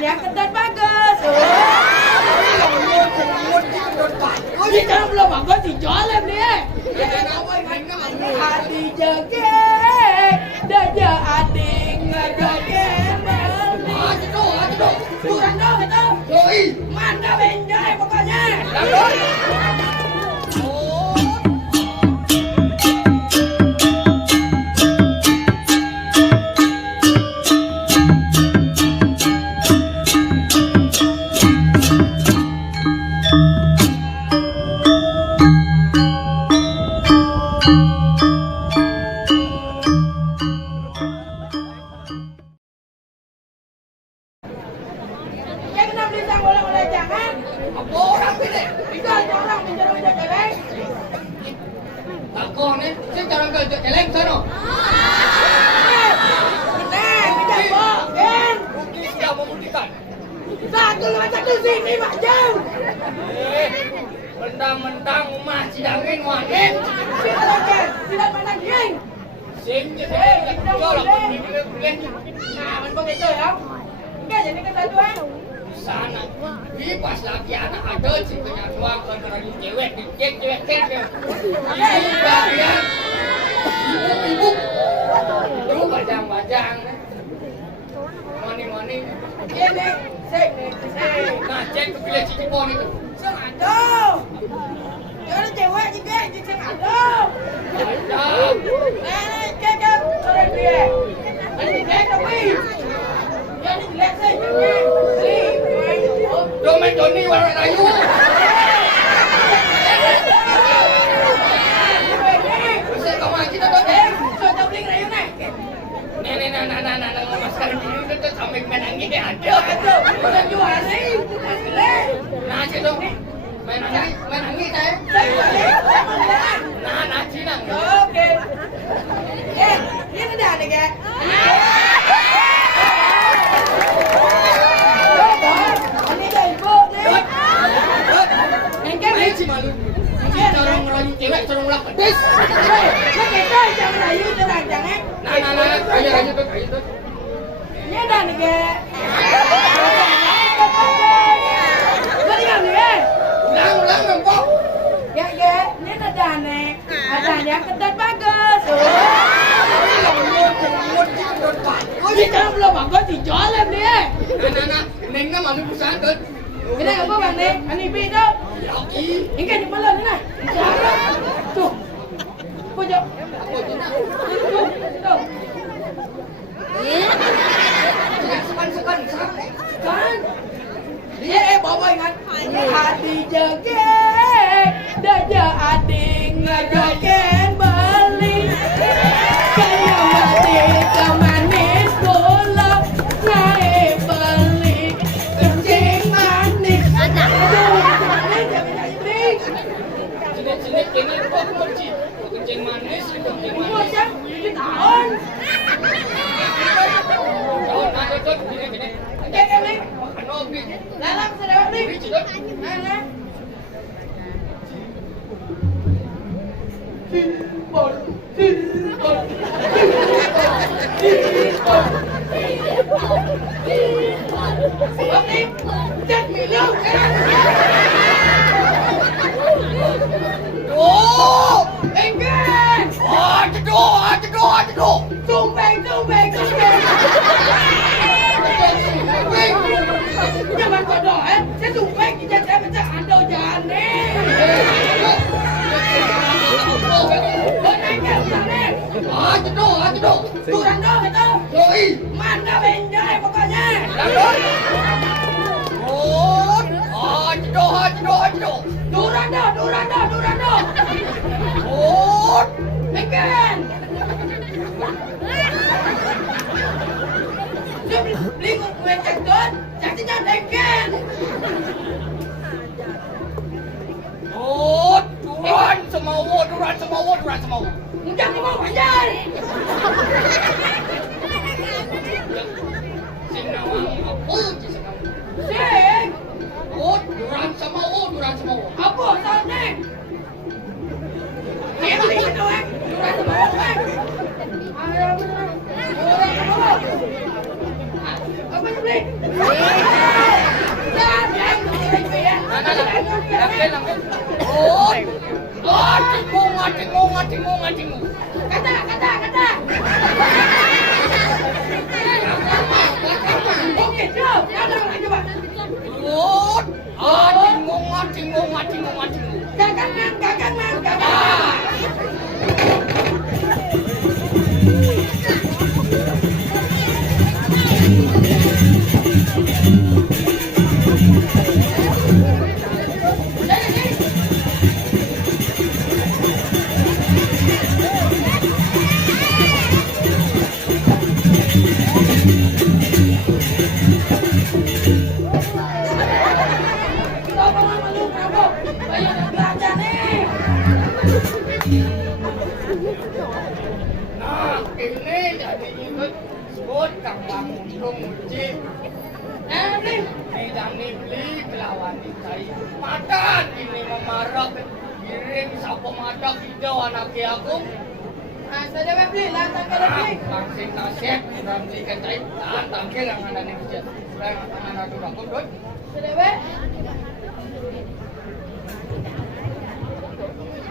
yang ketat bagus. Di dalam belum bagus dijualan dia. Hati jegek, daya ading ngegek. Kurang dong itu. Mantap enjoy pokoknya. Mentang-mentang rumah Cidangin wanin. Tidak pandang geng. Sim je saya jual aku pilih. Nah,มันbegitu ya. Enggak jadi kesatuan. Sana. Ini pas lagi anak ada sih punya doang kalau cewek dicek cewek dia. Ini bagian ibu-ibu. Itu bajang-bajang. Mani-mani. Ini, sek nih. Nah, cek ke pilih Cikipon itu. Seng ada. Jangan cewek juga, seng ada. Nah, cek orang dia. Ini dia tapi. Jadi jelek sih, Domen Doni warna rayu. Bisa kamu aja tuh deh. Sudah beli rayu nih. Nah, masker ini tuh sampai menangis deh ada. Udah jual sih, bukan jelek. Nah, sih dong. Menangis saya. Nah, Cina. Oke. Ini udah nih, Kak. Ini dari ibu nih. Ini sih malu. Ini cara ngerayu cewek, cara ngulak pedes. Nah, kita jangan rayu, jangan. Nah, rayu tuh. Ini udah nih, Kak. Mari kami, Kak. Ulang ngempok. Ya, ini udah nih. Ada yang ketat bagus. Di dalam belum bagus dijualan dia. Nah, neng kan malu perusahaan tuh. Ini apa bang nih? Ini beda. Lagi. Ini kan di pelan nih. Tuh. Pojok. Tuh. Sekan. Kan. Dia bawa ingat. Hati jegek, daya ading ngegeken beli. Kayak mati kemanis bola, naik beli. Kencing manis. Cilik ini kok kunci. Kencing manis, kencing manis. Bocah 7 tahun. Tahun ada tuh gini. Cek beli. Makan obi. Dalam sedewat nih. Biji tuh. Nah. Oke. Cek miliar. Oh, Enggan. Aduh. Tumbeng. Jangan bodoh, saya tumbeng kita baca ando jane. Boneka sana. Aduh. Kurang dong itu. Yoi. Mantap enjoy pokoknya. Oh, aduh. Durang dong. Oh, Enggan. Dia beli kue cekdon, ceknya enggan. oh, duran semua. Udah mau bayar. Sing nawang apa sih sekarang? Sing. Oh, duran semua. Apa saatnya? Ini beli itu Durang semua Ayo bener. Apa beli? Langkin. Oh, tingung. Kata. Oke, coba. Oh, tingung. Gagangan. Nah, ini jadi ingat sebut kang bangun muji. Tidak beli kelawan dikai. Madan ini memarak kirim sapa madak itu anak aku. Saya beli lah, Langsing nasib nanti ketai dan tangke yang ada di masjid. Surang anak aku doi. Sudah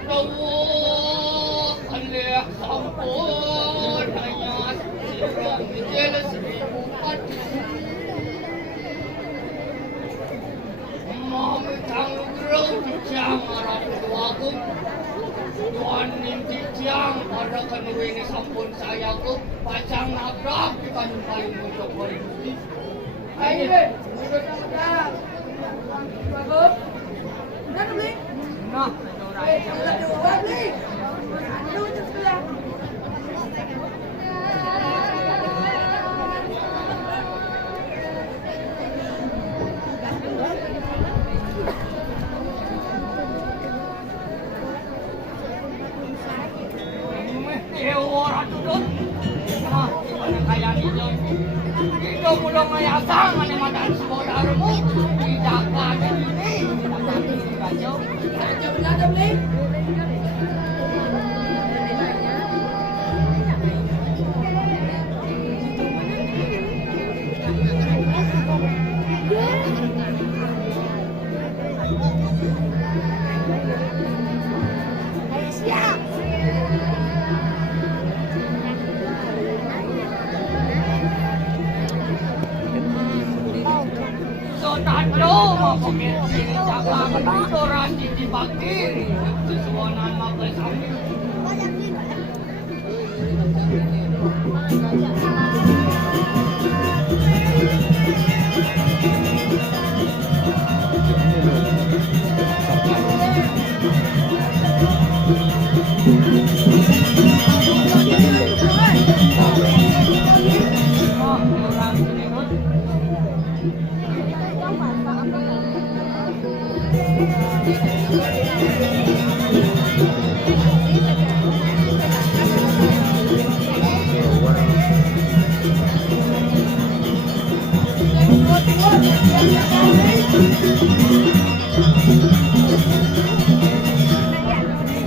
Allah alih sampun hanya sirah jelas 1000 Mami tanggung dijang arah tuaku Tuan ninti jang pada kanui ini sampun sayaku pacang nabrak di kanun paling muncul paling budi. Ayo, udah sama. Bagus. Udah beli. Nah, Udah beli. Aduh, sebelah. orang tudut. Nah, gimana kaya itu? Itu belum mayasang ane madan saudaramu. Tidak ada ini, tidak ada ini raja. Raja benar beli. Tado mapamilin jaga orang di bakteri sesuanan mapasami.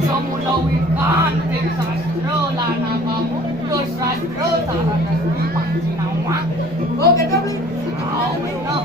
Kamu lawikan dari sastra lana kamu terus sastra sarana di Pancinawa. Oh, kita beli. Tahu benar.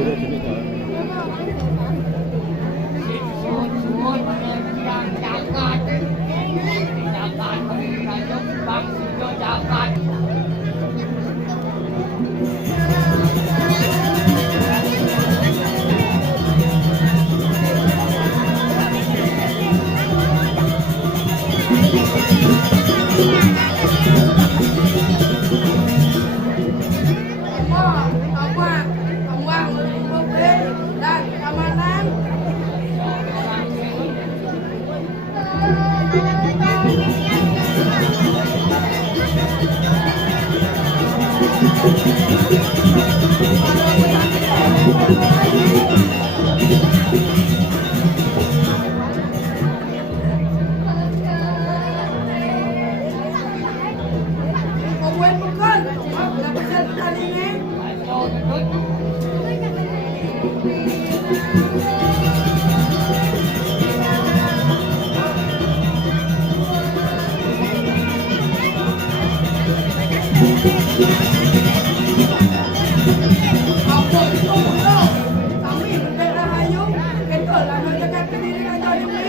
Thank you. Pemain bukan, nggak bisa pertandingan. Apa itu? Kami berbeda hayu, kita lah menjaga diri kita ini.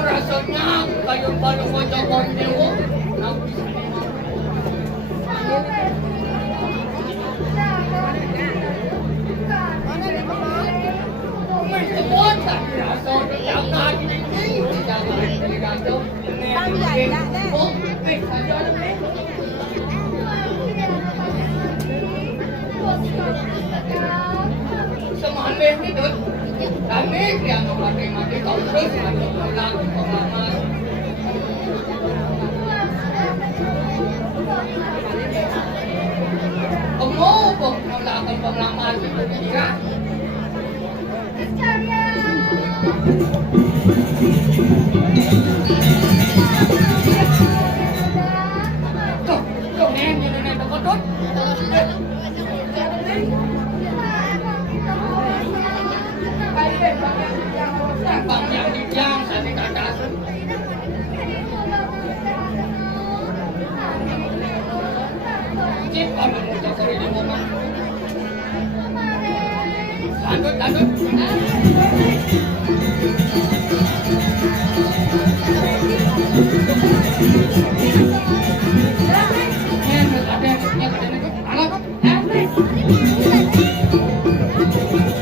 Rasanya kayu balung ngocok dewo. Semalam itu kami yang mati tahu terus lagi pengalaman. Pengobong melakukan pengalaman itu tidak. Tuh, ini betul. Bang yang dijang tadi kata. Cip kalau mau cokor ini momen. Lanjut.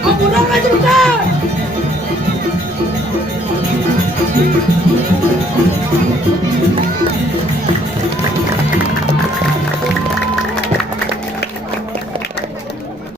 Aku udah nggak cepetan.